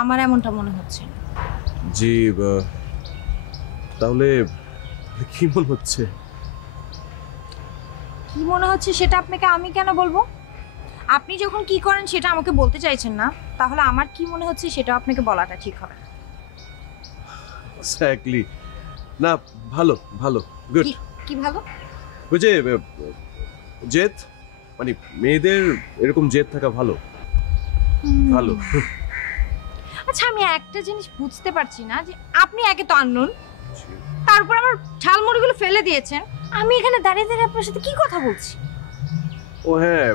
আমার এমনটা মনে হচ্ছে। জি, তাহলে কি মনে হচ্ছে? কি মনে হচ্ছে সেটা আপনাকে আমি কেন বলবো? আপনি যখন কি করেন সেটা আমাকে বলতে চাইছেন না, তাহলে আমার কি মনে হচ্ছে সেটা আপনাকে বলাটা ঠিক হবে না। এক্স্যাক্টলি। না, ভালো ভালো, গুড। কি ভালো? ওই যে জেদ, মানে মেয়েদের এরকম জেদ থাকা ভালো। ভালো। আচ্ছা, আমি একটা জিনিস বুঝতে পারছি না যে আপনি একে তো আননোন, তারপর আমার ঝালমুড়িগুলো ফেলে দিয়েছেন, আমি এখানে দাঁড়িয়ে দাঁড়িয়ে আপনার সাথে কি কথা বলছি? ও হ্যাঁ,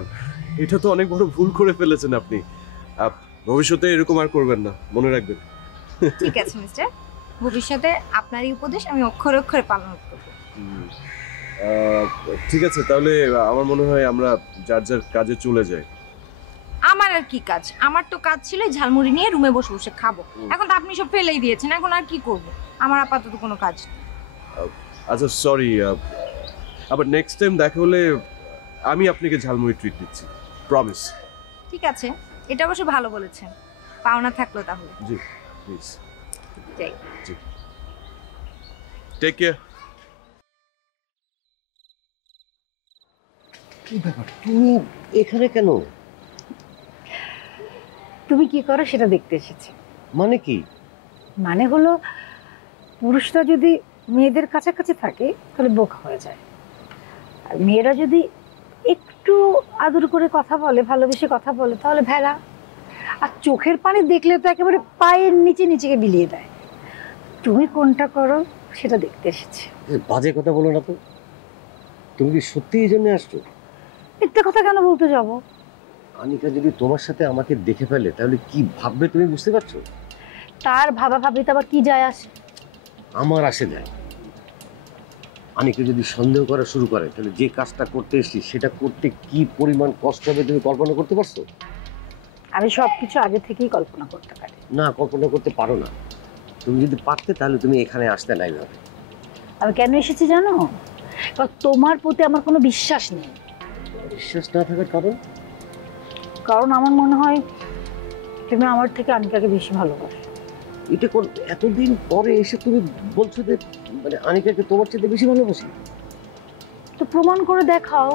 এটা তো অনেক বড় ভুল করে ফেলেছেন আপনি। ভবিষ্যতে এরকম আর করবেন না, মনে রাখবেন। ঠিক আছে মিস্টার, ভবিষ্যতে আপনার এই উপদেশ আমি অক্ষরে অক্ষরে পালন করব। ঠিক আছে, তাহলে আমার মনে হয় আমরা যার যার কাজে চলে যাই। আমার আর কি কাজ? আমার তো কাজ ছিল ঝালমুড়ি নিয়ে রুমে বসে বসে খাবো। এখন তো আপনি সব ফেলেই দিয়েছেন, এখন আর কি করব? আমার আপাতত কোনো কাজ নেই। আচ্ছা সরি, আবার নেক্সট টাইম দেখা হলে আমি আপনাকে ঝালমুড়ি ট্রিট দিচ্ছি, প্রমিস। ঠিক আছে, এটা অবশ্য ভালো বলেছেন, পাওনা থাকলো তাহলে। জি প্লিজ। যাই। জি, টেক কেয়ার। কি ব্যাপার, তুমি এখানে কেন? তুমি কি করো সেটা দেখতে এসেছি। মানে কি? মানে হলো, পুরুষরা যদি মেয়েদের কাছাকাছি থাকে তাহলে বোকা হয়ে যায়, আর মেয়েরা যদি একটু আদর করে কথা বলে, ভালোবেসে কথা বলে, তাহলে ভেড়া। আর চোখের পানি দেখলে তো একেবারে পায়ের নিচে নিচেকে বিলিয়ে দেয়। তুমি কোনটা করো সেটা দেখতে এসেছি। বাজে কথা বলো না তো। তুমি কি সত্যি এই জন্য আসছো? মিথ্যে কথা কেন বলতে যাবো? আনিকা যদি তোমার সাথে আমাকে দেখে ফেলে তাহলে কি ভাববে তুমি বুঝতে পারছো? তার ভাবা ভাবিতে আবার কি যায় আসে? আমার আসে যায়। আনিকা যদি সন্দেহ করা শুরু করে তাহলে যে কাজটা করতে এসেছি সেটা করতে কি পরিমাণ কষ্ট হবে তুমি কল্পনা করতে পারছো? আমি সবকিছু আগে থেকেই কল্পনা করতে পারি। না, কল্পনা করতে পারো না। তুমি যদি পারতে তাহলে তুমি এখানে আসতে নাই ভাবে। আমি কেন এসেছি জানো? কারণ তোমার প্রতি আমার কোনো বিশ্বাস নেই। বিশ্বাস না থাকার কারণ? কারণ আমার মনে হয় তুমি আমার থেকে আনিকাকে বেশি ভালোবাসো। এটা কোন এতদিন পরে এসে তুমি বলছো যে মানে আনিকাকে তোমার চেয়ে বেশি ভালোবাসি? তো প্রমাণ করে দেখাও।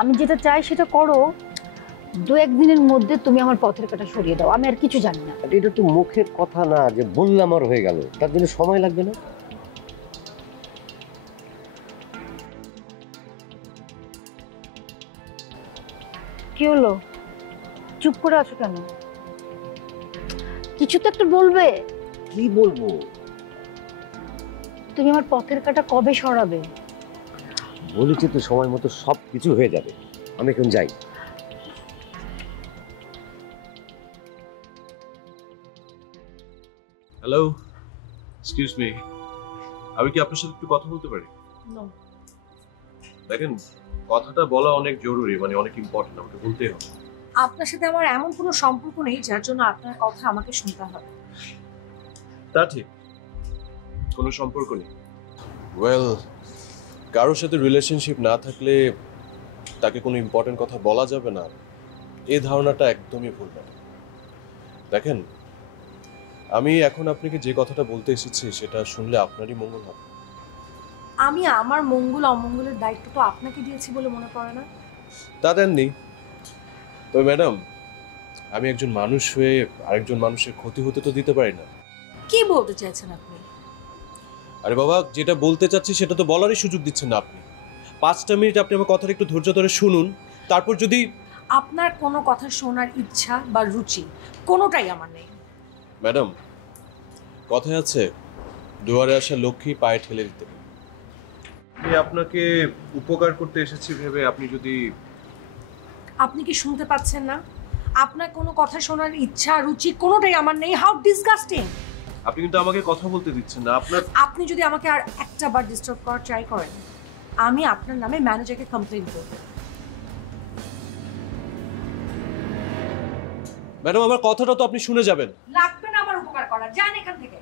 আমি যেটা চাই সেটা করো। দু একদিনের মধ্যে তুমি আমার পথের কাঁটা সরিয়ে দাও, আমি আর কিছু জানি না। এটা তো মুখের কথা না যে বললাম আর হয়ে গেল, তার জন্য সময় লাগবে না? কি হলো, চুপ করে আছো কেন? কিছু তো একটা বলবে। কি বলবো? তুমি আমার পথের কাঁটা কবে সরাবে? বলেছি তো সময় মতো সব কিছু হয়ে যাবে। আমি এখন যাই। হ্যালো, এক্সকিউজ মি, আমি কি আপনার সাথে একটু কথা বলতে পারি? দেখেন, কথাটা বলা অনেক জরুরি, মানে অনেক ইম্পর্টেন্ট, আমাকে বলতেই হবে। আপনার সাথে আমার এমন কোনো সম্পর্ক নেই যার জন্য আপনার কথা আমাকে শুনতে হবে। তা ঠিক, কোনো সম্পর্ক নেই। ওয়েল, কারোর সাথে রিলেশনশিপ না থাকলে তাকে কোনো ইম্পর্টেন্ট কথা বলা যাবে না, এই ধারণাটা একদমই ভুল না। দেখেন, আমি এখন আপনাকে যে কথাটা বলতে এসেছি সেটা শুনলে আপনারই মঙ্গল হবে। আমি আমার মঙ্গল অমঙ্গলের দায়িত্ব তো আপনাকে দিয়েছি বলে মনে পড়ে না? তা দেননি। তবে ম্যাডাম, আমি একজন মানুষ হয়ে আরেকজন মানুষের ক্ষতি হতে তো দিতে পারি না। কি বলতে চাইছেন আপনি? আরে বাবা, যেটা বলতে চাচ্ছি সেটা তো বলারই সুযোগ দিচ্ছেন না আপনি। 5টা মিনিট আপনি আমার কথাটা একটু ধৈর্য ধরে শুনুন, তারপর যদি... আপনার কোনো কথা শোনার ইচ্ছা বা রুচি কোনোটাই আমার নেই। ম্যাডাম, কথায় আছে, দুয়ারে আসা লক্ষ্মী পায়ে ঠেলে দিতে। আমি আপনাকে উপকার করতে এসেছি ভেবে আপনি যদি... আপনি কি শুনতে পাচ্ছেন না? আপনার কোনো কথা শোনার ইচ্ছা রুচি কোনোটাই আমার নেই। How disgusting! আপনি কিন্তু আমাকে কথা বলতে দিচ্ছেন না। আপনি যদি আমাকে আর একটা বার ডিস্টার্ব করার ট্রাই করেন, আমি আপনার নামে ম্যানেজারকে কমপ্লেইন করব। ম্যাডাম, আমার কথাটা তো আপনি শুনে যাবেন। লাগবে না আমার উপকার করা, যান এখান থেকে।